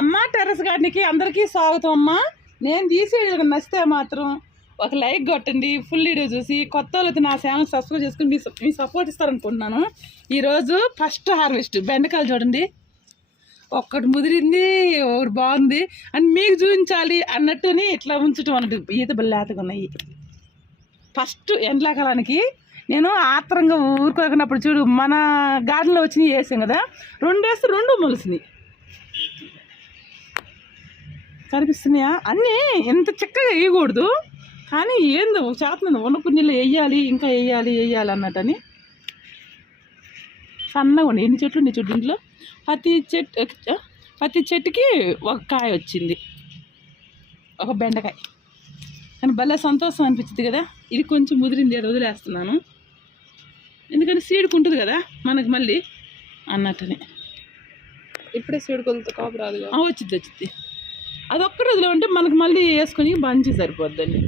అమ్మ టెర్రస్ గార్డెన్కి అందరికీ స్వాగతం అమ్మ. నేను తీసి నచ్చితే మాత్రం ఒక లైక్ కొట్టండి. ఫుల్ వీడియో చూసి కొత్త వాళ్ళైతే నా ఛానల్ సబ్స్క్రైబ్ చేసుకుని మీ సపోర్ట్ ఇస్తారనుకుంటున్నాను. ఈరోజు ఫస్ట్ హార్వెస్ట్ బెండకాయలు చూడండి. ఒక్కటి ముదిరింది, ఒకటి బాగుంది అని మీకు చూపించాలి అన్నట్టుని ఇట్లా ఉంచటం అన్నట్టు. ఈత బల్లేతగా ఉన్నాయి. ఫస్ట్ ఎండాకాలానికి నేను ఆత్రంగా ఊరుకోకున్నప్పుడు చూడు మన గార్డెన్లో వచ్చినాయి వేసాం కదా, రెండు మొలిసినాయి. కనిపిస్తున్నాయా? అన్నీ ఎంత చక్కగా వేయకూడదు, కానీ ఏందో చేతనంది వణుకు నీళ్ళు వేయాలి, ఇంకా వేయాలి అన్నట్టని సన్నగా ఉండి. ఎన్ని చెట్లు ఉన్నాయి చూడు ఇంట్లో. ప్రతి చెట్టుకి ఒక కాయ వచ్చింది, ఒక బెండకాయ. కానీ భలే సంతోషం అనిపించింది కదా. ఇది కొంచెం ముదిరింది, అది వదిలేస్తున్నాను ఎందుకంటే సీడుకుంటుంది కదా మనకు మళ్ళీ అన్నట్టని. ఇప్పుడే సీడుకొలతో కాపు రాదు, వచ్చింది. అదొక్క రోజులో ఉంటే మనకు మళ్ళీ వేసుకొని మంచి సరిపోద్దని.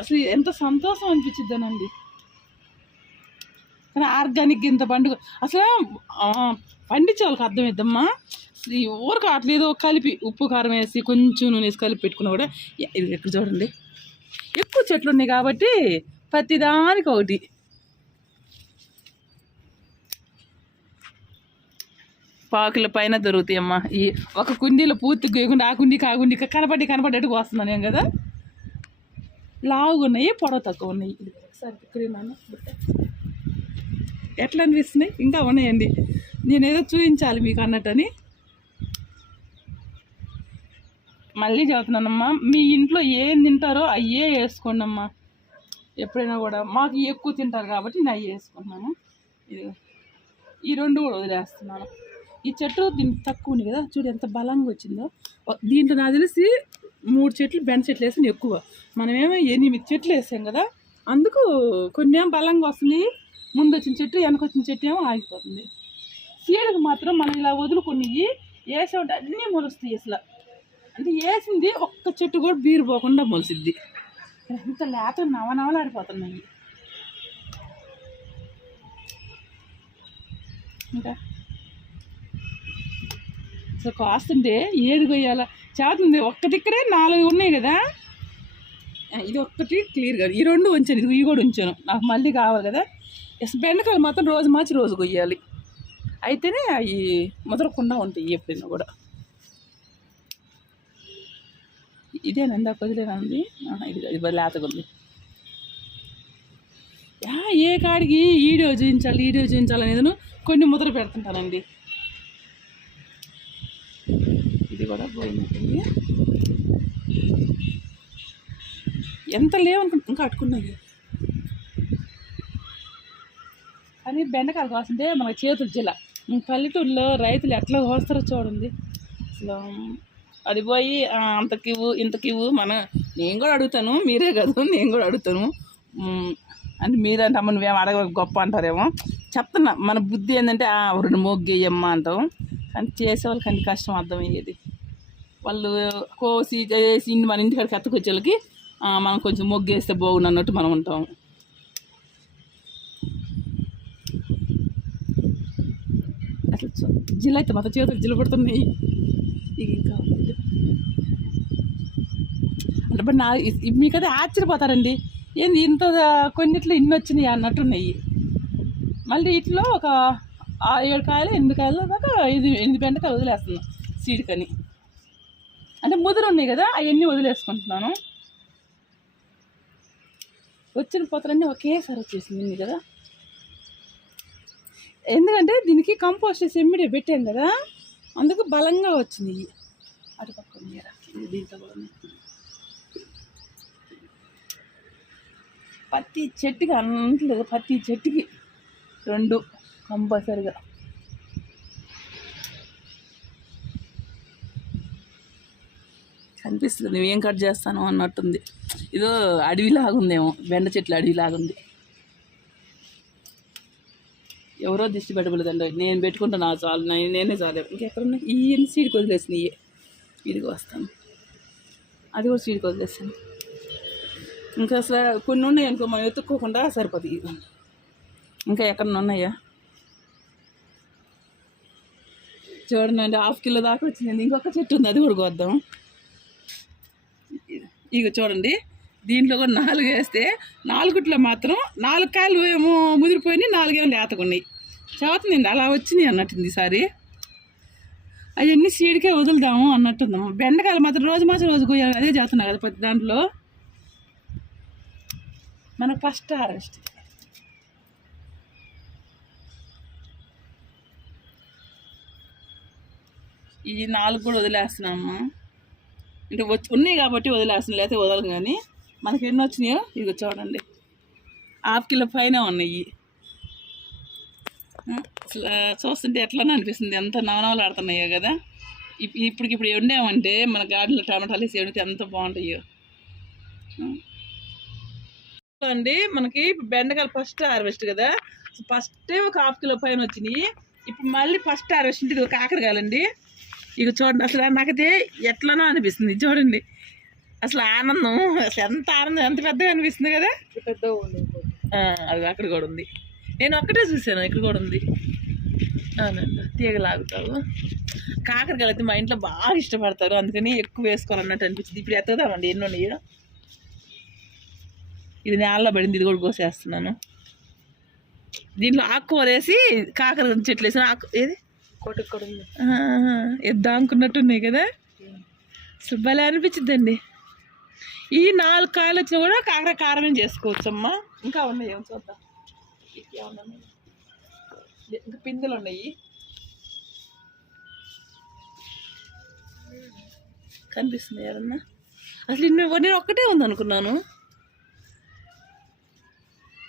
అసలు ఎంత సంతోషం అనిపించిద్దానండి. కానీ ఆర్గానిక్ ఇంత పండుగ అసలు పండించే వాళ్ళకి అర్థమైద్దమ్మా. అసలు ఈ ఊరికి అట్లేదో కలిపి ఉప్పు కారం వేసి కొంచెం నూనె వేసి కలిపి పెట్టుకున్నా కూడా. ఇది ఎక్కడ చూడండి, ఎక్కువ చెట్లు ఉన్నాయి కాబట్టి ప్రతిదానికి ఒకటి. పాకుల పైన దొరుకుతాయి అమ్మ. ఈ ఒక కుండీలో పూర్తి గోయకుండా ఆ కుండీ కనపడేట్టు వస్తున్నాను నేను కదా. లావుగా ఉన్నాయి, పొడవ తక్కువ ఉన్నాయి. ఇది ఒకసారి ఇక్కడ నాన్న ఎట్లా అనిపిస్తున్నాయి? ఇంకా ఉన్నాయండి. నేనేదో చూపించాలి మీకు అన్నట్టని మళ్ళీ చెబుతున్నానమ్మా. మీ ఇంట్లో ఏం తింటారో అయ్యే వేసుకోండి అమ్మా. ఎప్పుడైనా కూడా మాకు ఎక్కువ తింటారు కాబట్టి నేను అవి వేసుకుంటున్నాను. ఇది ఈ రెండు కూడా వదిలేస్తున్నాను. ఈ చెట్టు దీనికి తక్కువ ఉంది కదా, చూడు ఎంత బలంగా వచ్చిందో. దీంట్లో నాకు తెలిసి 3 చెట్లు బెండ చెట్లు వేసాను ఎక్కువ. మనమేమో 8 చెట్లు వేసాం కదా, అందుకు కొన్ని ఏమో బలంగా వస్తుంది. ముందు వచ్చిన చెట్టు వెనక వచ్చిన చెట్టు ఏమో ఆగిపోతుంది. సీడకు మాత్రం మనం ఇలా వదులుకొని వేసే ఉంటే అన్నీ మొలుస్తాయి. అసలు అంటే వేసింది ఒక్క చెట్టు కూడా బీరు పోకుండా మొలిసిద్ది. ఎంత లేత నవనవలాడిపోతున్నాయి. ఇంకా అసలు కాస్తుంటే ఏది కొయ్యాలా చేతుంది. ఒక్కటి ఇక్కడే 4 ఉన్నాయి కదా. ఇది ఒక్కటి క్లియర్గా ఈ 2 ఉంచాను, ఇవి కూడా ఉంచాను. నాకు మళ్ళీ కావాలి కదా. బెండకాయలు మాత్రం రోజు మార్చి రోజు కొయ్యాలి, అయితేనే అవి ముదరకుండా ఉంటాయి ఎప్పుడైనా కూడా. ఇదేనండి కొద్దిలేనా ఉంది. ఇది లేతగా ఉంది. ఏ కాడికి వీడియో చూపించాలి అనేది కొన్ని ముద్ర పెడుతుంటానండి. ఇది కూడా పోయినట్టుంది. ఎంత లేవనుకుంటు ఇంకా అట్టుకున్నాయి. కానీ బెండకాయలు కోస్తుంటే మనకు చేతులు జిల్లా. పల్లెటూరులో రైతులు ఎట్లా కోస్తారో చూడండి. అసలు అది పోయి అంతకివ్వు ఇంతకివ్వు నేను కూడా అడుగుతాను, మీరే కాదు నేను కూడా అడుగుతాను. అంటే మీరంటే అమ్మ నువ్వేమో అడగ గొప్ప అంటారేమో. చెప్తున్నా మన బుద్ధి ఏంటంటే 2 మొగ్గేయమ్మ అంటాం. కానీ చేసేవాళ్ళకి అన్ని కష్టం అర్థమయ్యేది. వాళ్ళు కోసి చేసి మన ఇంటికాడికి ఎత్తకొచ్చేళ్ళకి మనం కొంచెం మొగ్గేస్తే బాగుండు అన్నట్టు మనం ఉంటాం. అసలు జిల్లా అయితే మొత్తం చేతులు జిల్లు పడుతున్నాయి. ఇంకా అంటే బట్ మీకైతే ఆశ్చర్యపోతారండి, ఏంది ఇంత కొన్నిట్లో ఇన్ని వచ్చినాయి అన్నట్టున్నాయి. మళ్ళీ ఇట్లో ఒక 7 కాయలు 8 కాయలు దాకా 8 బెండకాయలు వదిలేస్తున్నాను సీడ్కని. అంటే ముదురు ఉన్నాయి కదా, అవన్నీ వదిలేసుకుంటున్నాను. వచ్చిన పోతలన్నీ ఒకేసారి వచ్చేసింది కదా. ఎందుకంటే దీనికి కంపోస్ట్ చేసి ఎమ్మిడే పెట్టాం కదా, అందుకు బలంగా వచ్చినాయి. అటు పక్క దీంట్లో కూడా ప్రతి చెట్టుకి అంటలేదు, ప్రతి చెట్టుకి 2 కంపల్సరిగా. కనిపిస్తుంది నువ్వేం కట్ చేస్తాను అన్నట్టుంది. ఇదో అడవిలాగుందేమో, బెండ చెట్లు అడవిలాగుంది. ఎవరో దిష్టి పెట్టబడదండి, నేను పెట్టుకుంటాను. చాలు నేనే చాలు. ఇంకెక్కడున్నా ఈ సీడ్కి వదిలేసినాయి. ఇదిగో వస్తాను, అది కూడా సీడ్కి వదిలేస్తాను. ఇంకా అసలు కొన్ని ఉన్నాయి అనుకో, మనం ఎత్తుక్కోకుండా సరిపోతుంది. ఇంకా ఎక్కడన్నా ఉన్నాయా చూడండి 1/2 కిలో దాకా వచ్చింది. ఇంకొక చెట్టు ఉంది, అది కూడా కోద్దాం. ఇక చూడండి, దీంట్లో కూడా 4 వేస్తే 4గుట్లో మాత్రం 4 కాయలు ఏమో ముదిరిపోయినాయి, 4 ఏమో లేతకున్నాయి. చదువుతుందండి, అలా వచ్చినాయి అన్నట్టుంది ఈసారి. అవన్నీ సీడ్కే వదులుదాము అన్నట్టుందమ్మా. బెండకాయలు మాత్రం రోజు కొయ్యాలి, అదే చదువుతున్నా కదా ప్రతి దాంట్లో. మనకు ఫస్ట్ హార్వెస్ట్. ఈ 4 కూడా వదిలేస్తున్నామ్మా. అంటే ఉన్నాయి కాబట్టి వదిలేస్తున్నాం, లేకపోతే వదలం. కానీ మనకి ఎన్ని వచ్చినాయో ఇక చూడండి, 1/2 కిలో పైన ఉన్నాయి. అసలు చూస్తుంటే ఎట్లనే అనిపిస్తుంది, ఎంత నవనవలు ఆడుతున్నాయో కదా. ఇప్పుడు వండామంటే మన గార్డెన్లో టమాటాలు వేసి వండితే ఎంత బాగుంటాయో అండి. మనకి బెండకాయలు ఫస్ట్ హార్వెస్ట్ కదా, ఫస్టే ఒక 1/2 కిలో పైన వచ్చినాయి. ఇప్పుడు మళ్ళీ ఫస్ట్ హార్వెస్ట్ ఇది ఒక కాకరకాయలండి. ఇక చూడండి, అసలు నాకైతే ఎట్లనో అనిపిస్తుంది. చూడండి అసలు ఆనందం, అసలు ఎంత ఆనందం, ఎంత పెద్దగా అనిపిస్తుంది కదా. అది అక్కడ కూడా ఉంది, నేను ఒక్కటే చూసాను, ఇక్కడ కూడా ఉంది. అవునండి, తీగలాగుతావు. కాకరకాయలు అయితే మా ఇంట్లో బాగా ఇష్టపడతారు, అందుకని ఎక్కువ వేసుకోవాలన్నట్టు అనిపించింది. ఇప్పుడు ఎత్తదామండి ఎన్ని ఉన్నాయో. ఇది నేలలో పడింది, ఇది కూడా కోసేస్తున్నాను. దీంట్లో ఆకుకూర వేసి కాకర చెట్లు వేసిన ఏది ఎద్దాం అనుకున్నట్టున్నాయి కదా. అసలు భలే అనిపించిద్దండి. ఈ 4 కాయలు వచ్చినా కూడా కాకర కారమే చేసుకోవచ్చమ్మా. ఇంకా ఉన్నాయి, ఏమో చూద్దాం. ఇంకా పిందెలు ఉన్నాయి, కనిపిస్తుంది ఎవరన్నా. అసలు నేను ఒక్కటే ఉంది అనుకున్నాను.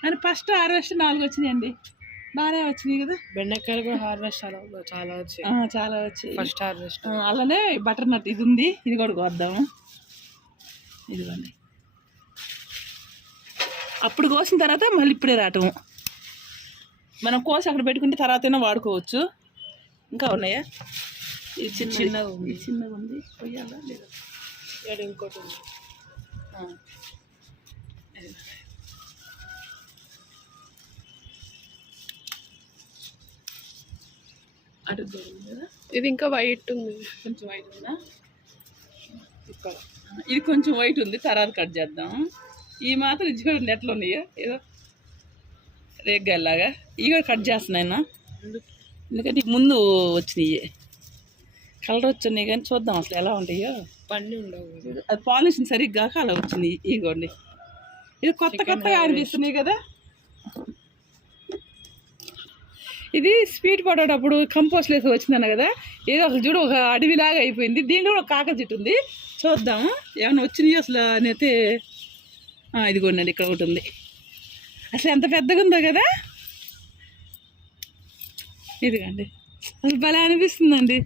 అని ఫస్ట్ హార్వెస్ట్ 4 వచ్చినాయండి, బాగానే వచ్చినాయి కదా. బెండకాయలు కూడా హార్వెస్ట్ చాలా వచ్చాయి, చాలా వచ్చాయి ఫస్ట్ హార్వెస్ట్. అలానే బటర్ నట్ ఇది ఉంది, ఇది కూడా కోద్దాము. ఇదిగోండి, అప్పుడు కోసిన తర్వాత మళ్ళీ ఇప్పుడే రావటము. మనం కోసి అక్కడ పెట్టుకుంటే తర్వాతైనా వాడుకోవచ్చు. ఇంకా ఉన్నాయా? ఇది చిన్నగా ఉంది, కొయ్యాలా లేదా? ఇంకోటి ఉంది. అటు ఉంది కదా, ఇది ఇంకా వైట్ ఉంది, కొంచెం వైట్ ఉందా ఇక్కడ. ఇది కొంచెం వైట్ ఉంది, తర్వాత కట్ చేద్దాం. ఈ మాత్రం చూడండి ఎట్లా ఉన్నాయో, ఏదో రేగ్గాయలాగా. ఇవి కూడా కట్ చేస్తున్నాయినా, ఎందుకంటే ముందు వచ్చినాయి, కలర్ వచ్చినాయి. కానీ చూద్దాం అసలు ఎలా ఉంటాయో. పండి ఉండవు, అది పాలినేషన్ సరిగ్గా అలా వచ్చింది. ఇగోండి, ఇది కొత్తగా అనిపిస్తున్నాయి కదా. ఇది స్వీట్ పడేటప్పుడు కంపోస్ట్ లేసి వచ్చిందన్న కదా, ఏదో అసలు చూడు ఒక అడవిలాగా అయిపోయింది. దీంట్లో కూడా కాకర చెట్టు ఉంది, చూద్దాము ఏమైనా వచ్చినాయి అసలు అయితే. ఇదిగోండి, ఇక్కడ ఒకటి ఉంది. అసలు ఎంత పెద్దగా ఉందో కదా. ఇదిగండి, అసలు భలే అనిపిస్తుందండి.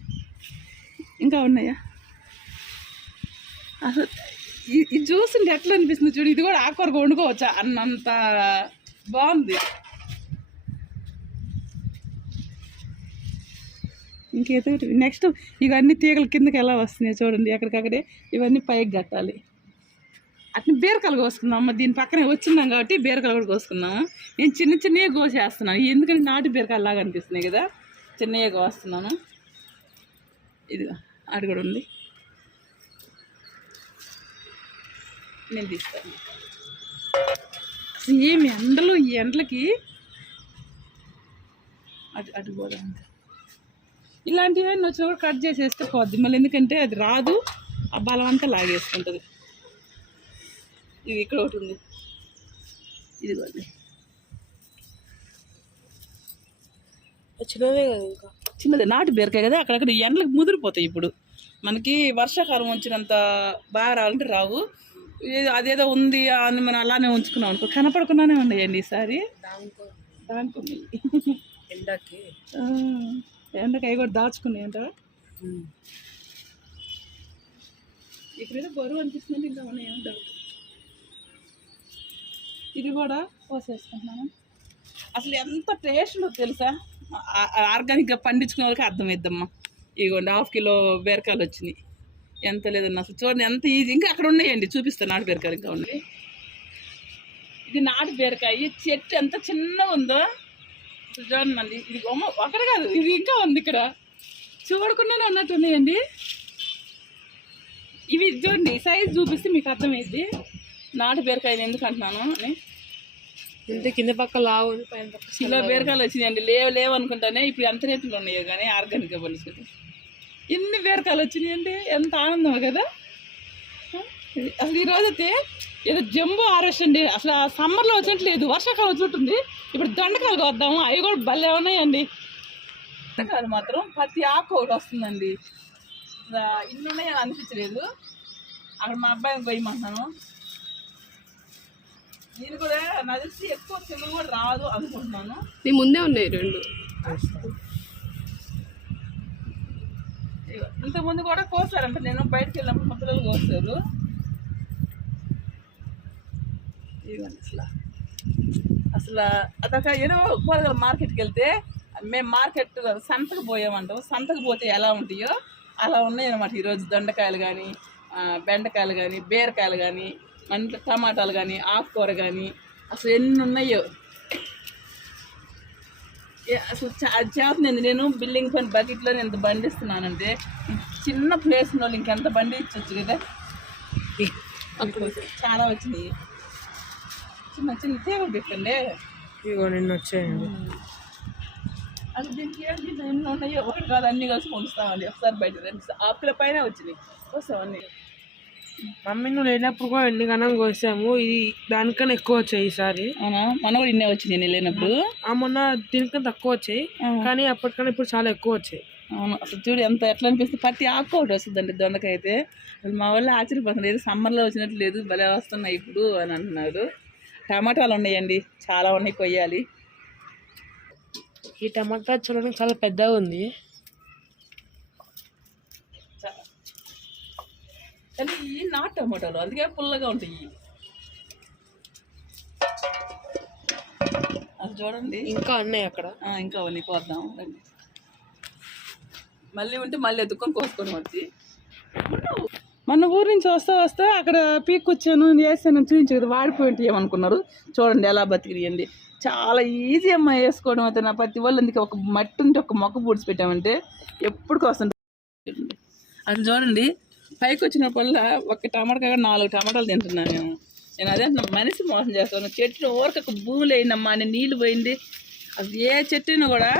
ఇంకా ఉన్నాయా? అసలు ఇది చూస్తుంటే ఎట్లా అనిపిస్తుంది చూడు. ఇది కూడా ఆకుకూరగా వండుకోవచ్చా అన్నంత బాగుంది. ఇంకేదో నెక్స్ట్ ఇవన్నీ తీగల కిందకి ఎలా వస్తున్నాయి చూడండి, ఎక్కడికక్కడే. ఇవన్నీ పైకి కట్టాలి. అట్లా బీరకాయలు కోసుకుందాం అమ్మ. దీని పక్కనే వచ్చిందాం కాబట్టి బీరకాయలు కూడా కోసుకుందాము. నేను చిన్నగా కోసేస్తున్నాను, ఎందుకంటే నాటు బీరకాయలు లాగా అనిపిస్తున్నాయి కదా, చిన్నగా కోస్తున్నాను. ఇదిగో అది కూడా ఉంది, నేను తీస్తాను. అసలు ఏమి ఎండలు, ఈ ఎండలకి అటు కూడా ఇలాంటివన్నీ వచ్చినా కూడా కట్ చేసేస్తే పోద్ది మళ్ళీ, ఎందుకంటే అది రాదు, ఆ బలం అంతా లాగేసుకుంటుంది. ఇది ఇక్కడ ఒకటి ఉంది, ఇది కూడా చిన్నదే కదా, ఇంకా చిన్నది నాటు బీరకాయ కదా. అక్కడక్కడ ఎండలకు ముదిరిపోతాయి. ఇప్పుడు మనకి వర్షాకాలం వచ్చినంత బాగా రావాలంటే రావు. అదేదో ఉంది అని మనం అలానే ఉంచుకున్నాం అనుకో, కనపడకుండానే ఉన్నాయండి ఈసారి. దానికి ఎండకాయ కూడా దాచుకున్నాయి అంటారా. ఇక్కడైతే బరువు అనిపిస్తుంది, ఇంకా ఉన్నాయి డౌట్. ఇది కూడా పోసేసుకుంటున్నాను. అసలు ఎంత టేస్ట్ తెలుసా, ఆర్గానిక్గా పండించుకునే వాళ్ళకి అర్థమైద్దమ్మా. ఇదిగోండి 1/2 కిలో బీరకాయలు వచ్చినాయి, ఎంత లేదన్నా అసలు చూడండి ఎంత ఈజీ. ఇంకా అక్కడ ఉన్నాయండి, చూపిస్తాను. నాటు బీరకాయలు ఇంకా ఉన్నాయి. ఇది నాటు బీరకాయ చెట్టు ఎంత చిన్నగా ఉందో చూడండి. ఇది ఒకటి కాదు, ఇది ఇంకా ఉంది ఇక్కడ. చూడకుండానే ఉన్నట్టున్నాయండి. ఇవి చూడండి, సైజ్ చూపిస్తే మీకు అర్థమైంది నాటు బీరకాయలు ఎందుకు అంటున్నాను అని. ఇంత కింద పక్క లావు ఉంది, పైన పక్క కిలో బీరకాయలు వచ్చినాయండి. లేవు అనుకుంటానే, ఇప్పుడు ఎంత రేట్లు ఉన్నాయో కానీ ఆర్గానిక్గా పలుచుకుంటే ఎన్ని బీరకాయలు వచ్చినాయండి. ఎంత ఆనందం కదా అసలు. ఈరోజు అయితే ఏదో జంబో హార్వెస్ట్ అండి. అసలు సమ్మర్లో వచ్చినట్లేదు, వర్షాకాలం వచ్చినట్టుంది. ఇప్పుడు దొండకాయలు వద్దాము, అవి కూడా భలే ఉన్నాయండి. దొండకాయలు మాత్రం ప్రతి ఆకు ఒకటి వస్తుందండి. ఇన్ని ఉన్నాయని అనిపించలేదు. అక్కడ మా అబ్బాయిని పోయమంటున్నాను. నేను కూడా నాకు తెలిసి ఎక్కువ తెలుగు కూడా రాదు అనుకుంటున్నాను. నీ ముందే ఉన్నాయి 2. ఇంతకుముందు కూడా కోసారంట, నేను బయటకు వెళ్ళినప్పుడు మా పిల్లలు కోసారు. అసలు అదొక ఏదో కూరగాయల మార్కెట్కి వెళ్తే మేము మార్కెట్ సంతకు పోయామంటాం. సంతకు పోతే ఎలా ఉంటాయో అలా ఉన్నాయి అనమాట. ఈరోజు దొండకాయలు కానీ, బెండకాయలు కానీ, బీరకాయలు కానీ, మన టమాటాలు కానీ, ఆకుకూర కానీ అసలు ఎన్ని ఉన్నాయో. అసలు అది చేస్తుంది. నేను బిల్డింగ్ పైన బకెట్లో ఎంత బండిస్తున్నానంటే చిన్న ప్లేస్ ఉన్న వాళ్ళు ఇంకెంత బండి ఇచ్చొచ్చు కదా. చాలా వచ్చినాయి. చిన్న చిన్న తీగలు పెట్టండి. ఇగో నిన్న వచ్చాయండి. అసలు దీనికి ఏంటి ఎన్ని ఉన్నాయో, ఒకటి కాదు అన్నీ కలిసి పొందుతామండి. ఒకసారి బయట ఆకుల పైన వచ్చినాయి, వస్తామన్నీ. మమ్మీ నువ్వు లేనప్పుడు కూడా ఎన్ని గణం కోసాము, ఇది దానికన్నా ఎక్కువ వచ్చాయి ఈసారి. అవునా, మొన్న కూడా ఇన్నే వచ్చినాయి నేను లేనప్పుడు. మొన్న దీనికన్నా తక్కువ వచ్చాయి, కానీ అప్పటికన్నా ఇప్పుడు చాలా ఎక్కువ వచ్చాయి. అవును, అసలు చూడు ఎంత ఎట్లా అనిపిస్తుంది. ప్రతి ఆకు ఒకటి వస్తుందండి దొండకాయ అయితే. మా వాళ్ళు ఆశ్చర్యపోతున్నారు, ఏదో సమ్మర్లో వచ్చినట్లు లేదు, భలే వస్తున్నాయి ఇప్పుడు అని అంటున్నారు. టమాటాలు ఉన్నాయండి, చాలా ఉన్నాయి, కొయ్యాలి. ఈ టమాటా చూడడానికి చాలా పెద్దగా ఉంది. కానీ ఈ నాటు టమాటాలు అందుకే పుల్లగా ఉంటాయి. అది చూడండి, ఇంకా ఉన్నాయి అక్కడ. ఇంకా ఉన్నాయి, కోద్దాం రండి. మళ్ళీ ఉంటే మళ్ళీ ఎత్తుకొని కోసుకొని వచ్చి. మన ఊరి నుంచి వస్తా అక్కడ పీక్ వచ్చాను, వేసాను, చూపించు కదా, వాడిపోయి ఉంటాయి ఏమనుకున్నారు. చూడండి ఎలా బతికిరియండి. చాలా ఈజీ అమ్మ వేసుకోవడం అయితే. నా ప్రతి వాళ్ళు అందుకే ఒక మట్టి ఉంటే ఒక మొక్క పూడ్చి పెట్టామంటే ఎప్పుడు వస్తుంది. అసలు చూడండి, పైకి వచ్చినప్పుడల్లా ఒక టమాటా 4 టమాటాలు తింటున్నాను మేము. నేను అదే మనిషి మోసం చేస్తాను. చెట్టు ఊరక భూములు వేయిందమ్మా, నేను నీళ్ళు పోయింది. అసలు ఏ చెట్టును కూడా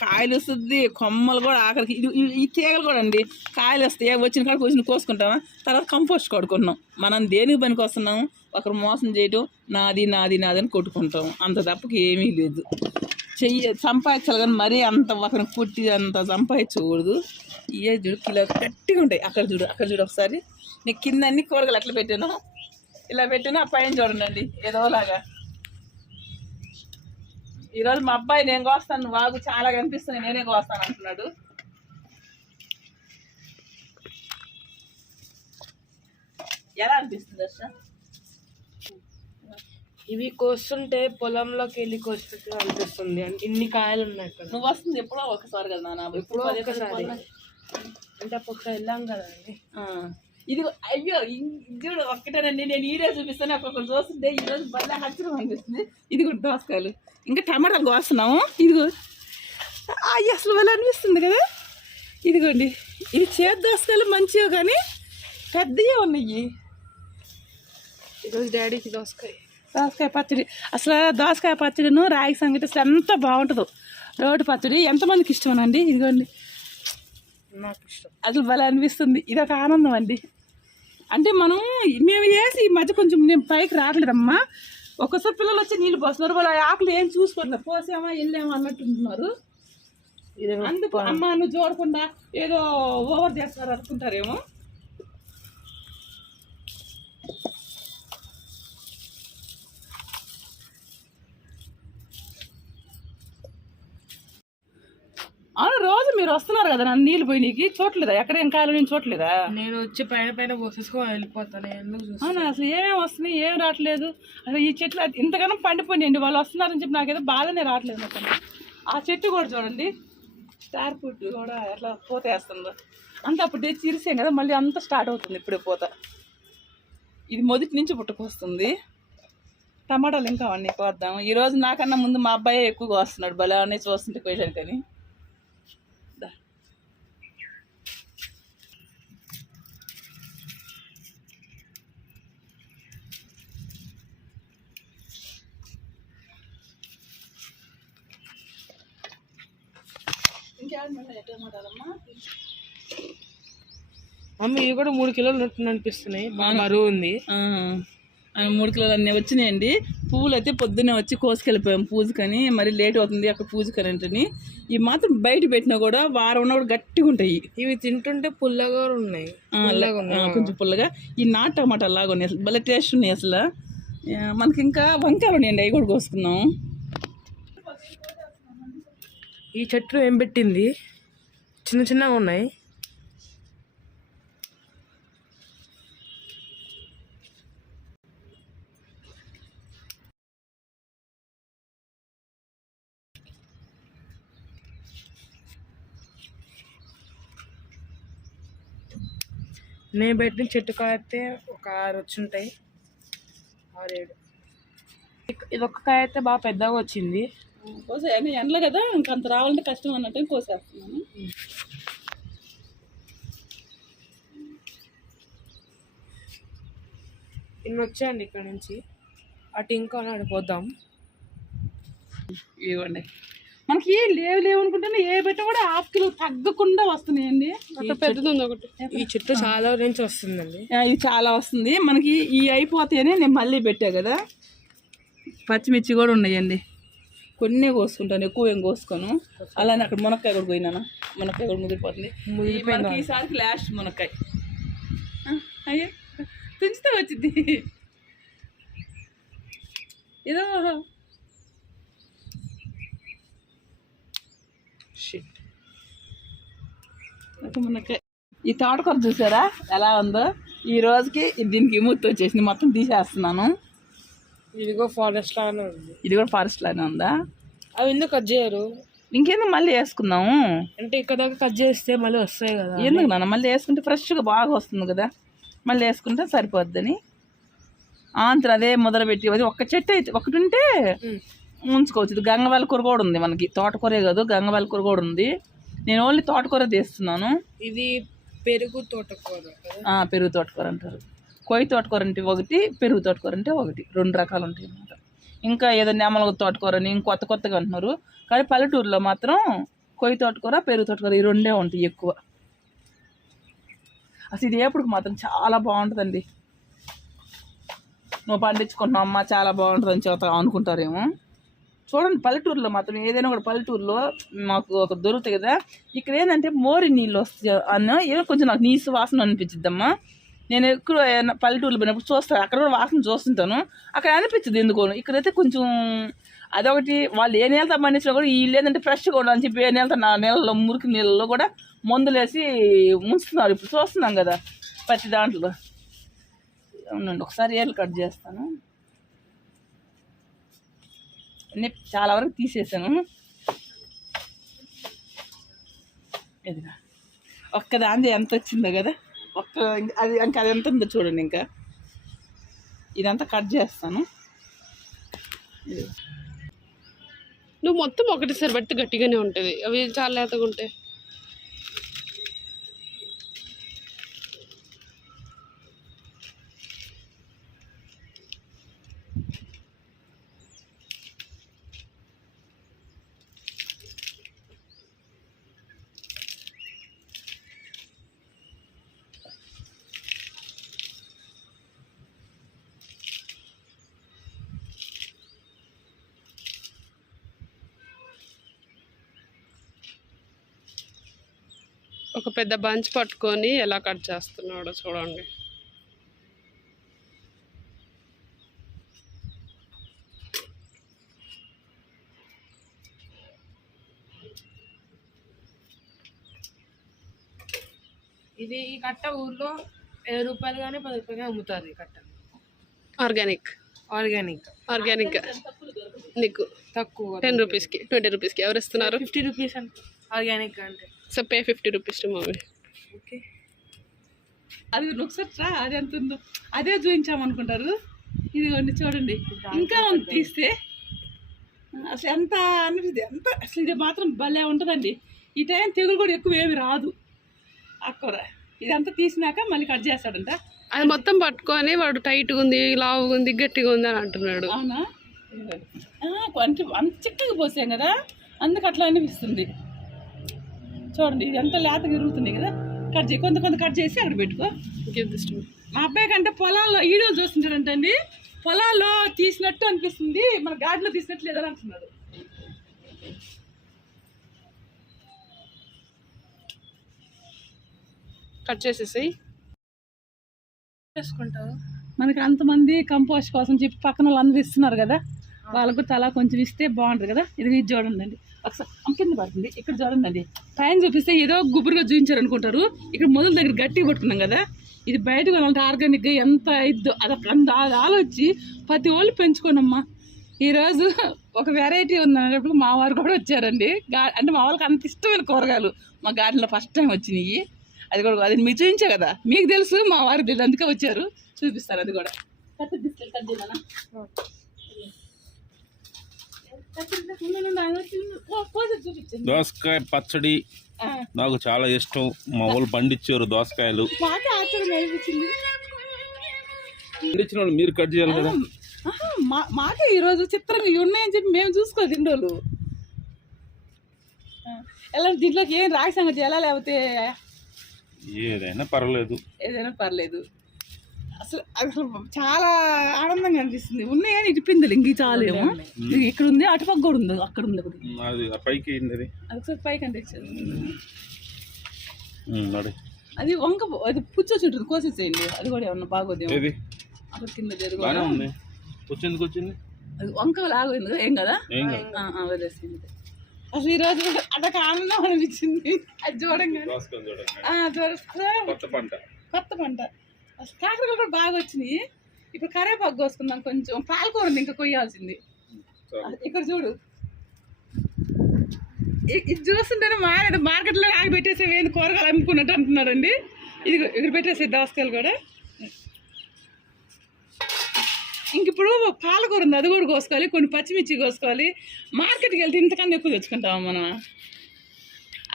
కాయలు వస్తుంది, కొమ్మలు కూడా ఆఖరికి ఈ తీగలు కూడా అండి కాయలు వస్తాయి. వచ్చిన కాడికి వచ్చిన కోసుకుంటామా, తర్వాత కంపోస్ట్ కొడుకుంటున్నాం. మనం దేనికి పనికి వస్తున్నాము, ఒకరు మోసం చేయటం, నాది అని కొట్టుకుంటాం. అంత తప్పకి ఏమీ లేదు. సంపాదించాలి కానీ మరీ అంత ఒకరిని కుట్టి అంత సంపాదించకూడదు. ఇవే చూడు కిలో గట్టిగా ఉంటాయి. అక్కడ చూడు ఒకసారి. నీకు కింద అన్ని కూరగాయలు అట్లా పెట్టాను, ఇలా పెట్టాను. ఆ పైన చూడండి ఏదోలాగా. ఈరోజు మా అబ్బాయి నేను కోస్తాను, వాగు చాలా కనిపిస్తుంది, నేనే కోస్తాను అంటున్నాడు. ఎలా అనిపిస్తుంది అర్ష? ఇవి కోస్తుంటే పొలంలోకి వెళ్ళి కోస్తుంటే అనిపిస్తుంది. అంటే ఇన్ని కాయలు ఉన్నాయి కదా. నువ్వు వస్తుంది ఎప్పుడో ఒకసారి కదా నాన్న, ఎప్పుడో ఒకసారి. అంటే అప్పుడు వెళ్ళాం కదా అండి. ఇది అయ్యో చూడు ఒక్కటేనండి, నేను ఈడే చూపిస్తాను. ఒక్కొక్కరు చూస్తుంటే ఈరోజు భలే ఆశ్చర్యం అనిపిస్తుంది. ఇది కూడా దోసకాయలు, ఇంకా టమాటాలు కోస్తున్నాము. ఇదిగో అయ్యి అసలు భలే అనిపిస్తుంది కదా. ఇదిగోండి, ఇది చేతి దోసకాయలు మంచిగా కానీ పెద్దగా ఉన్నాయి. ఈరోజు డాడీకి దోసకాయ పచ్చడి. అసలు దోసకాయ పచ్చడిను రాగి సంగటి అసలు ఎంత బాగుంటుందో. రోడ్డు పచ్చడి ఎంతమందికి ఇష్టమేనండి. ఇదిగోండి, నాకు ఇష్టం. అసలు భలే అనిపిస్తుంది. ఇది ఒక ఆనందం అండి. అంటే మనం మేము వేసి ఈ మధ్య కొంచెం నేను పైకి రావట్లేదమ్మా. ఒక్కసారి పిల్లలు వచ్చి నీళ్ళు పోస్తున్నారు, వాళ్ళు ఆకులు ఏం చూసుకోవట్లేదు, పోసామా వెళ్ళామా అన్నట్టుంటున్నారు. అందుకు అమ్మ నువ్వు చూడకుండా ఏదో ఓవర్ చేస్తారు అనుకుంటారేమో. అవును, రోజు మీరు వస్తున్నారు కదా నన్ను నీళ్ళు పోయి నీకు చూడలేదా? ఎక్కడేం కాయలు నేను చూడలేదా? నేను వచ్చి పైన పోసేసుకొని వెళ్ళిపోతాను. అవునా, అసలు ఏమేమి వస్తున్నాయి, ఏం రావట్లేదు. అసలు ఈ చెట్లు ఇంతగానో పండిపోయినాయండి. వాళ్ళు వస్తున్నారని చెప్పి నాకేదో బాధనే రావట్లేదు మొత్తం. ఆ చెట్టు కూడా చూడండి, స్టార్ ఫ్రూట్ కూడా ఎట్లా పూత వేస్తుందో. అంత అప్పుడు తెచ్చి ఇరిసాం కదా, మళ్ళీ అంతా స్టార్ట్ అవుతుంది ఇప్పుడే పూత. ఇది మొదటి నుంచి పుట్టుకొస్తుంది. టమాటాలు ఇంకా అవన్నీ కోద్దాం. ఈరోజు నాకన్నా ముందు మా అబ్బాయి ఎక్కువగా వస్తున్నాడు. భలే అన్నీ చూస్తుంటే కోయడానికి. టమాటాలమ్మా మమ్మీ ఇవి కూడా 3 కిలోలు ఉంటుంది అనిపిస్తున్నాయి, బరువు ఉంది. 3 కిలోలు అన్నీ వచ్చినాయండి. పువ్వులు అయితే పొద్దున్నే వచ్చి కోసుకెళ్ళిపోయాం పూజకని, మరి లేట్ అవుతుంది అక్కడ పూజకని అంటని. ఇవి మాత్రం బయట పెట్టినా కూడా వారం ఉన్నా కూడా గట్టిగా ఉంటాయి. ఇవి తింటుంటే పుల్లగా ఉన్నాయి, కొంచెం పుల్లగా. ఈ నాటు టమాటాలు లాగా ఉన్నాయి, అసలు భలే టేస్ట్ ఉన్నాయి అసలు. మనకి ఇంకా వంకాయలు ఉన్నాయండి, అవి కూడా కోసుకుందాం. ఈ చెట్లు ఏం పెట్టింది, చిన్న చిన్నగా ఉన్నాయి. నేను పెట్టిన చెట్టు కాయతే ఒక 6 వచ్చి ఉంటాయి, 6, 7. ఇది ఒక్క కాయ అయితే బాగా పెద్దగా వచ్చింది. ఎండలు కదా ఇంకా అంత రావాలంటే కష్టం అన్నట్టు కోసేస్తున్నాను. ఇన్ని వచ్చాయండి ఇక్కడ నుంచి, అటు ఇంకా ఆడిపోద్దాం. ఇవ్వండి, మనకి ఏ లేవు అనుకుంటేనే ఏ పెట్ట కూడా 1/2 కిలో తగ్గకుండా వస్తున్నాయండి. పెద్దది ఉంది ఒకటి. ఈ చెట్టు చాలా నుంచి వస్తుందండి, ఇది చాలా వస్తుంది మనకి. ఈ అయిపోతేనే నేను మళ్ళీ పెట్టా కదా. పచ్చిమిర్చి కూడా ఉన్నాయండి, కొన్ని కోసుకుంటాను, ఎక్కువ ఏం కోసుకోను. అలానే అక్కడ మునక్కాయ కూడా పోయినాను, మునక్కాయ కూడా ముదిరిపోతుంది. మనకి ఈసారికి లాస్ట్ మునక్కాయ. అయ్యే తుంచితే వచ్చింది ఏదో. మునక్కాయ ఈ తోటకూర చూసారా ఎలా ఉందో, ఈ రోజుకి దీనికి మూర్తి వచ్చేసింది, మొత్తం తీసేస్తున్నాను. ఇదిగో ఫారెస్ట్ లానే ఉంది, ఇది కూడా ఫారెస్ట్ లానే ఉందా. అవి ఎందుకు కట్ చేయరు, ఇంకేందుకు మళ్ళీ వేసుకుందాము అంటే ఇక్కడ దాకా కట్ చేస్తే మళ్ళీ వస్తాయి కదా. ఎందుకు నాన్న మళ్ళీ వేసుకుంటే ఫ్రెష్గా బాగా వస్తుంది కదా, మళ్ళీ వేసుకుంటే సరిపోద్దని. ఆంధ్ర అదే మొదలుపెట్టి అది ఒక్క చెట్టు అయితే ఒకటి ఉంటే ఉంచుకోవచ్చు. ఇది గంగవాళ్ళ కూర కూడా ఉంది మనకి, తోటకూరే కాదు గంగవాళ్ళ కూర కూడా ఉంది. నేను ఓన్లీ తోటకూర తీస్తున్నాను. ఇది పెరుగు తోటకూర, పెరుగు తోటకూర అంటారు. కొయ్యి తోటకూర అంటే ఒకటి, పెరుగు తోటకూర అంటే ఒకటి, 2 రకాలు ఉంటాయి అన్నమాట. ఇంకా ఏదో నెమల తోటకూర అని కొత్తగా అంటున్నారు, కానీ పల్లెటూరులో మాత్రం కొయ్యి తోటకూర, పెరుగు తోటకూర ఈ 2 ఉంటాయి ఎక్కువ. అసలు ఇది ఏపుడికి మాత్రం చాలా బాగుంటుందండి. నువ్వు పండించుకుంటున్నావు అమ్మ చాలా బాగుంటుందని చెబుతా అనుకుంటారేమో. చూడండి పల్లెటూరులో మాత్రం ఏదైనా కూడా పల్లెటూరులో మాకు ఒక దొరుకుతాయి కదా. ఇక్కడ ఏంటంటే మోరి నీళ్ళు వస్తాయి అన్న, ఏదో కొంచెం నాకు నీసు వాసన అనిపించిద్దమ్మా. నేను ఎక్కువ పల్లెటూరులో పోయినప్పుడు చూస్తాను, అక్కడ కూడా వాసన చూస్తుంటాను, అక్కడ అనిపించదు ఎందుకోను. ఇక్కడైతే కొంచెం అదొకటి, వాళ్ళు ఏ నీళ్ళతో పండించినా కూడా వీళ్ళు ఏంటంటే ఫ్రెష్గా ఉండాలని చెప్పి ఏ నీళ్ళతో నీళ్ళలో మురికి నీళ్ళలో కూడా మందులు వేసి ముంచుతున్నారు. ఇప్పుడు చూస్తున్నాం కదా ప్రతి దాంట్లో. ఉండండి ఒకసారి ఏర్లు కట్ చేస్తాను, అన్నీ చాలా వరకు తీసేసాను. ఇదిగా ఒక్కదాంది ఎంత వచ్చిందో కదా, అది ఇంకా అది ఎంత ఉందో చూడండి. ఇంకా ఇదంతా కట్ చేస్తాను. నువ్వు మొత్తం ఒకటిసారి బట్టి గట్టిగానే ఉంటుంది, అవి చాలా లేతగా ఉంటాయి. ఒక పెద్ద బంచ్ పట్టుకొని ఎలా కట్ చేస్తున్నాడో చూడండి. ఇది ఈ కట్ట ఊర్లో 7 రూపాయలు కానీ 10 రూపాయలు కానీ అమ్ముతారు. ఈ కట్ట ఆర్గానిక్ నీకు తక్కువ 10 రూపీస్కి 20 రూపీస్కి ఎవరు ఇస్తున్నారు? 50 రూపీస్ అంటే ఆర్గానిక్ అంటే. So pay 50 rupees to mummy. Okay, అది ఒకసారి అది ఎంత ఉందో అదే చూపించామనుకుంటారు. ఇదిగోండి చూడండి, ఇంకా ఉంది తీస్తే అసలు ఎంత అనిపిస్తుంది, ఎంత అసలు ఇది మాత్రం భలే ఉంటుందండి. ఈ టైం తెగులు కూడా ఎక్కువ ఏమి రాదు. అక్కర ఇదంతా తీసినాక మళ్ళీ కట్ చేస్తాడంట. అది మొత్తం పట్టుకొని వాడు టైట్గా ఉంది, లావుగా ఉంది, గట్టిగా ఉంది అని అంటున్నాడు. అవునా, అంటే అంత చిక్కగా పోసాం కదా, అందుకు అట్లా అనిపిస్తుంది. చూడండి ఇది ఎంత లేతగా తిరుగుతున్నాయి కదా, కట్ చేయి, కొంత కట్ చేసి అక్కడ పెట్టుకో. మా అబ్బాయి కంటే పొలాల్లో వీడియోలు చూస్తుంటాడంటండి, పొలాల్లో తీసినట్టు అనిపిస్తుంది, మన గార్డెన్లో తీసినట్టు లేదని అంటున్నాడు. కట్ చేసేసి చేసుకుంటావు. మనకి అంతమంది కంపోస్ట్ కోసం చెప్పి పక్కన వాళ్ళు అందరూ ఇస్తున్నారు కదా, వాళ్ళకు తలా కొంచెం ఇస్తే బాగుంటుంది కదా. ఇది చూడండి, ఒకసారి కింద పడుతుంది, ఇక్కడ చూడండి, పైన చూపిస్తే ఏదో గుబురుగా చూపించారు అనుకుంటారు, ఇక్కడ మొదల దగ్గర గట్టిగా పట్టుకున్నాం కదా, ఇది బయటకు వెళ్ళాలంటే ఆర్గానిక్గా ఎంత ఇద్దో అది ఆలోచి ప్రతి వాళ్ళు పెంచుకోనమ్మా. ఈరోజు ఒక వెరైటీ ఉందనేటప్పుడు మా వారు కూడా వచ్చారండి, అంటే మా వాళ్ళకి అంత ఇష్టమైన కూరగాయలు మా గార్డెన్లో ఫస్ట్ టైం వచ్చినాయి. అది మీరు చూపించే కదా, మీకు తెలుసు, మా వారికి తెలుసు, అందుకే వచ్చారు, చూపిస్తారు. అది కూడా దోసకాయ పచ్చడి నాకు చాలా ఇష్టం. మా వాళ్ళు పండించారు దోసకాయలు, మాకే ఆశ్చర్యం అనిపించింది. పండించిన వాళ్ళు మీరు కట్ చేయాలి కదా. మాకే ఈరోజు చిత్రంగా ఇవి ఉన్నాయని చెప్పి మేము చూసుకోవాలి ఇన్ని రోజులు. ఎలా దీంట్లోకి ఏం రాగి సంగతి ఎలా, లేకపోతే ఏదైనా పర్వాలేదు, అసలు చాలా ఆనందంగా అనిపిస్తుంది. ఉన్నాయని ఇటుపింది ఇంక చాలు ఏమో, ఇక్కడ ఉంది, అటుపక్క కూడా ఉంది, అక్కడ ఉంది, అది పైకి అది ఒకసారి పైకి అంటే అది వంక, అది పుచ్చ చుట్టూ కోసేసేయండి, అది కూడా ఏమన్నా బాగోదేమో అక్కడ కింద వచ్చింది, అది వంక లాగోయింది కదా, ఏం కదా, వదిలేసింది. అసలు ఈరోజు అదొక ఆనందం అనిపించింది అది చూడంగా. కొత్త పంట అసలు కాకరకాయలు కూడా బాగా వచ్చినాయి. ఇప్పుడు కరేపాకు కోసుకుందాం, కొంచెం పాలకూర ఉంది ఇంకా కొయ్యాల్సింది. ఇక్కడ చూడు, ఇది చూస్తుంటేనే మార్కెట్లో ఆగి పెట్టేసి ఏంది కూరగాయలు అమ్ముకున్నట్టు అంటున్నారండి. ఇది ఇక్కడ పెట్టేసే దోసకాయలు కూడా. ఇంక ఇప్పుడు పాలకూర ఉంది, అది కూడా కోసుకోవాలి, కొన్ని పచ్చిమిర్చి కోసుకోవాలి. మార్కెట్కి వెళ్తే ఇంతకన్నా ఎక్కువ తెచ్చుకుంటావా మనం?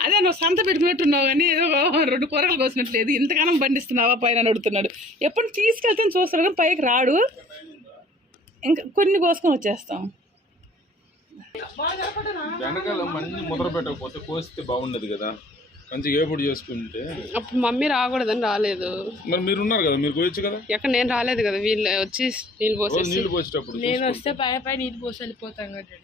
అదే నువ్వు సంత పెట్టుకున్నట్టున్నావు కానీ ఏదో 2 కూరగాయలు కోసినట్లేదు, ఇంతకాలం పండిస్తున్నావా పైన అడుగుతున్నాడు. ఎప్పుడు తీసుకెళ్తే చూస్తాడు కానీ పైకి రాడు, ఇంకా కొన్ని కోసుకొని వచ్చేస్తాం. వెనకాల మంచి ముద్ర పెట్టకపోతే కోస్తే బాగుండదు కదా, మంచిగా ఏపుడు చేసుకుంటే. అప్పుడు మమ్మీ రాకూడదని రాలేదు, మరి మీరు ఉన్నారు కదా, మీరు కోయచ్చు కదా. ఎక్కడ నేను రాలేదు కదా, వీళ్ళు వచ్చి నీళ్ళు పోసేటప్పుడు నేను వస్తే పై నీళ్ళు పోసి వెళ్ళిపోతాం కదా.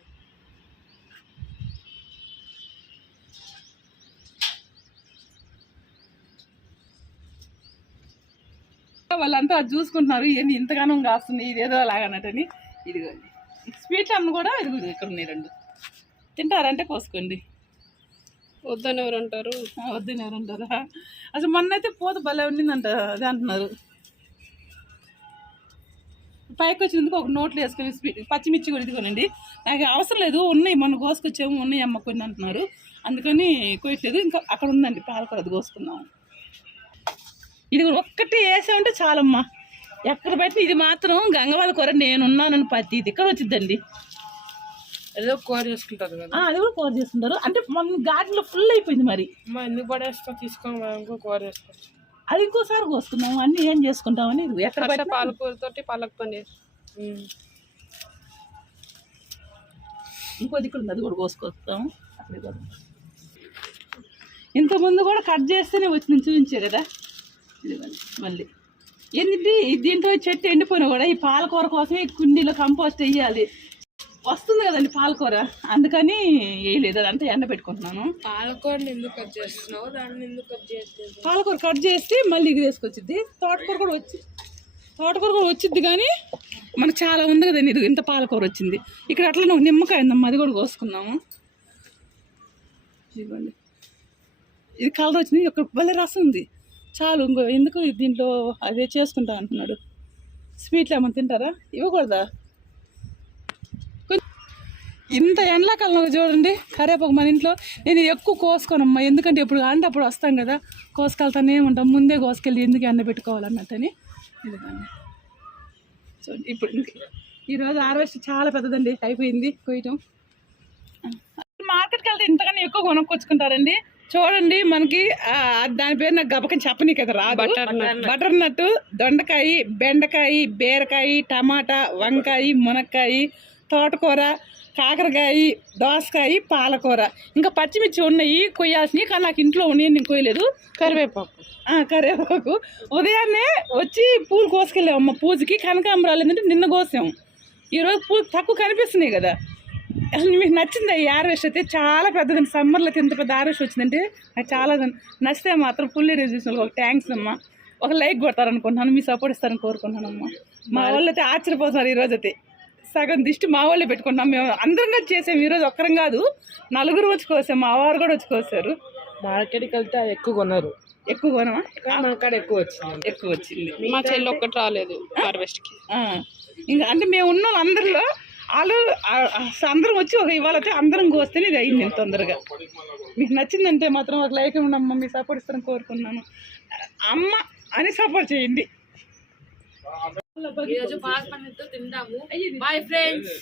వాళ్ళంతా అది చూసుకుంటున్నారు, ఏంది ఇంతగానం కాస్తుంది, ఇది ఏదో అలాగన్నట్టని. ఇదిగోండి స్వీట్ అమ్మ కూడా ఇదిగో ఇక్కడ ఉన్నాయి 2 తింటారంటే కోసుకోండి. వద్దని ఎవరు అంటారు? అసలు మొన్నైతే పూత భలే ఉండిందంట, అదే అంటున్నారు. పైకి వచ్చినందుకు ఒక నోట్లు వేసుకొని పచ్చిమిర్చి కూడా ఇదిగోనండి, నాకు అవసరం లేదు, ఉన్నాయి మొన్న కోసుకొచ్చాము, ఉన్నాయి అమ్మ కొన్ని అంటున్నారు, అందుకని కోయట్లేదు. ఇంకా అక్కడ ఉందండి పాలకూర, అది కోసుకుందాం. ఇది ఒక్కటి వేసామంటే చాలమ్మా, ఎక్కడ పెట్టిన ఇది మాత్రం గంగవాళ్ళ కూర నేనున్నానని ప్రతి ఇక్కడ వచ్చిద్దండి. ఏదో కూర చేసుకుంటారు కదా, అది కూడా కూర చేసుకుంటారు. అంటే మన గార్డెన్లో ఫుల్ అయిపోయింది, మరి ఎందుకు పడేస్తా, తీసుకోవాలి, ఇంకో కూర చేసుకోవచ్చు, అది ఇంకోసారి కోసుకుందాం, అన్నీ ఏం చేసుకుంటామని. ఎక్కడ పాలకూరతోటి పాలక్ పన్నీర్, ఇంకోది ఇక్కడ ఉంది, అది కూడా కోసుకొస్తాము. అక్కడ కూడా ఇంతకుముందు కూడా కట్ చేస్తేనే వచ్చి నేను చూపించే కదా. మళ్ళీ ఏంటంటే దీంట్లో చెట్టు ఎండిపోయినా కూడా ఈ పాలకూర కోసమే కుండీలో కంపోస్ట్ వేయాలి, వస్తుంది కదండి పాలకూర, అందుకని వేయలేదు, అదంతా ఎండ పెట్టుకుంటున్నాను. పాలకూరని ఎందుకు కట్ చేస్తున్నావు, దాన్ని ఎందుకు కట్ చేస్తుంది? పాలకూర కట్ చేసి మళ్ళీ ఇది వేసుకొచ్చిద్ది. తోటకూర కూడా వచ్చిద్ది కానీ మనకు చాలా ఉంది కదండి, ఇది ఇంత పాలకూర వచ్చింది. ఇక్కడ అట్లా నిమ్మకాయ ఉందమ్మా, అది కూడా కోసుకున్నాము. ఇదిగోండి, ఇది కలర్ వచ్చింది, ఒక భలే రసం ఉంది, చాలు. ఇంకో ఎందుకు దీంట్లో అదే చేసుకుంటా అంటున్నాడు. స్వీట్లు ఏమన్నా తింటారా? ఇవ్వకూడదా? ఇంత ఎండాకాలంలో చూడండి కరేపాకు మన ఇంట్లో నేను ఎక్కువ కోసుకోనమ్మా, ఎందుకంటే ఇప్పుడు అంటే అప్పుడు వస్తాం కదా, కోసుకెళ్తానే ఉంటాం, ముందే కోసుకెళ్ళి ఎందుకు ఎండ పెట్టుకోవాలన్నట్టని. ఇదిగోండి చూడండి, ఇప్పుడు ఈరోజు హార్వెస్ట్ చాలా పెద్దదండి, అయిపోయింది కోయటం. మార్కెట్కి వెళ్తే ఇంతకన్నా ఎక్కువ కొనుక్కొచ్చుకుంటారండి. చూడండి మనకి దాని పేరు నాకు గబకని చెప్పని కదా రాదు. బటర్ నట్టు, దొండకాయ, బెండకాయ, బీరకాయ, టమాటా, వంకాయ, మునక్కాయ, తోటకూర, కాకరకాయ, దోసకాయ, పాలకూర, ఇంకా పచ్చిమిర్చి ఉన్నాయి కొయ్యాల్సినవి, కానీ నాకు ఇంట్లో ఉన్నాయి, నేను కొయ్యలేదు. కరివేపాకు, కరివేపాకు. ఉదయాన్నే వచ్చి పూలు కోసుకెళ్ళామమ్మ పూజకి. కనకాంబరాలు ఏంటంటే నిన్న కోసాము, ఈరోజు పూలు తక్కువ కనిపిస్తున్నాయి కదా. అసలు మీకు నచ్చింది ఈ హార్వెస్ట్ అయితే చాలా పెద్దదండి. సమ్మర్లో ఇంత పెద్ద హార్వెస్ట్ వచ్చిందంటే నాకు చాలా నచ్చితే మాత్రం ఫుల్ రివ్యూస్ ఒక థ్యాంక్స్ అమ్మ. ఒక లైక్ కొడతారనుకుంటున్నాను, మీ సపోర్ట్ ఇస్తారని కోరుకుంటున్నానమ్మా. మా వాళ్ళు అయితే ఆశ్చర్యపోతున్నారు. ఈరోజు అయితే సగం దిష్టి మా వాళ్ళే పెట్టుకుంటున్నాం. మేము అందరం కూడా చేసాము ఈరోజు, ఒక్కరం కాదు, నలుగురు వచ్చి కోసాము. మా వారు కూడా వచ్చి కోసారు. మార్కెట్కి వెళ్తే అది ఎక్కువ కొన్నారు, ఎక్కువ కొనమా? మన కాడ ఎక్కువ వచ్చింది. మా చెల్లి ఒక్కటి రాలేదు హార్వెస్ట్కి. ఇంకా అంటే మేము ఉన్న అందరిలో వాళ్ళు అందరం వచ్చి ఒక ఇవాళ అయితే అందరం కోస్తేనే ఇది అయింది ఇంత తొందరగా. మీకు నచ్చిందంటే మాత్రం ఒక లైక్ ఉండమ్మా, మీ సపోర్ట్ ఇస్తారని కోరుకున్నాను. అమ్మ అని సపోర్ట్ చేయండి. ఈరోజు తింటాము. Bye friends.